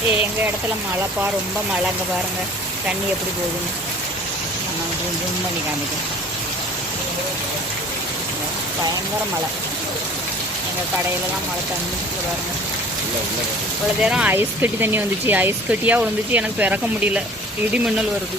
எங்கள் இடத்துல மழைப்பா, ரொம்ப மழை. அங்கே பாருங்கள் தண்ணி எப்படி போகுதுன்னு. நான் ஜூம் பண்ணி காமிக்கிறேன். பயங்கர மழை. எங்கள் கடையிலலாம் மழை தண்ணி பாருங்கள். இவ்வளோ நேரம் ஐஸ் கட்டி தண்ணி வந்துச்சு, ஐஸ் கட்டியாக விழுந்துச்சு. எனக்கு பிறக்க முடியல, இடி மின்னல் வருது.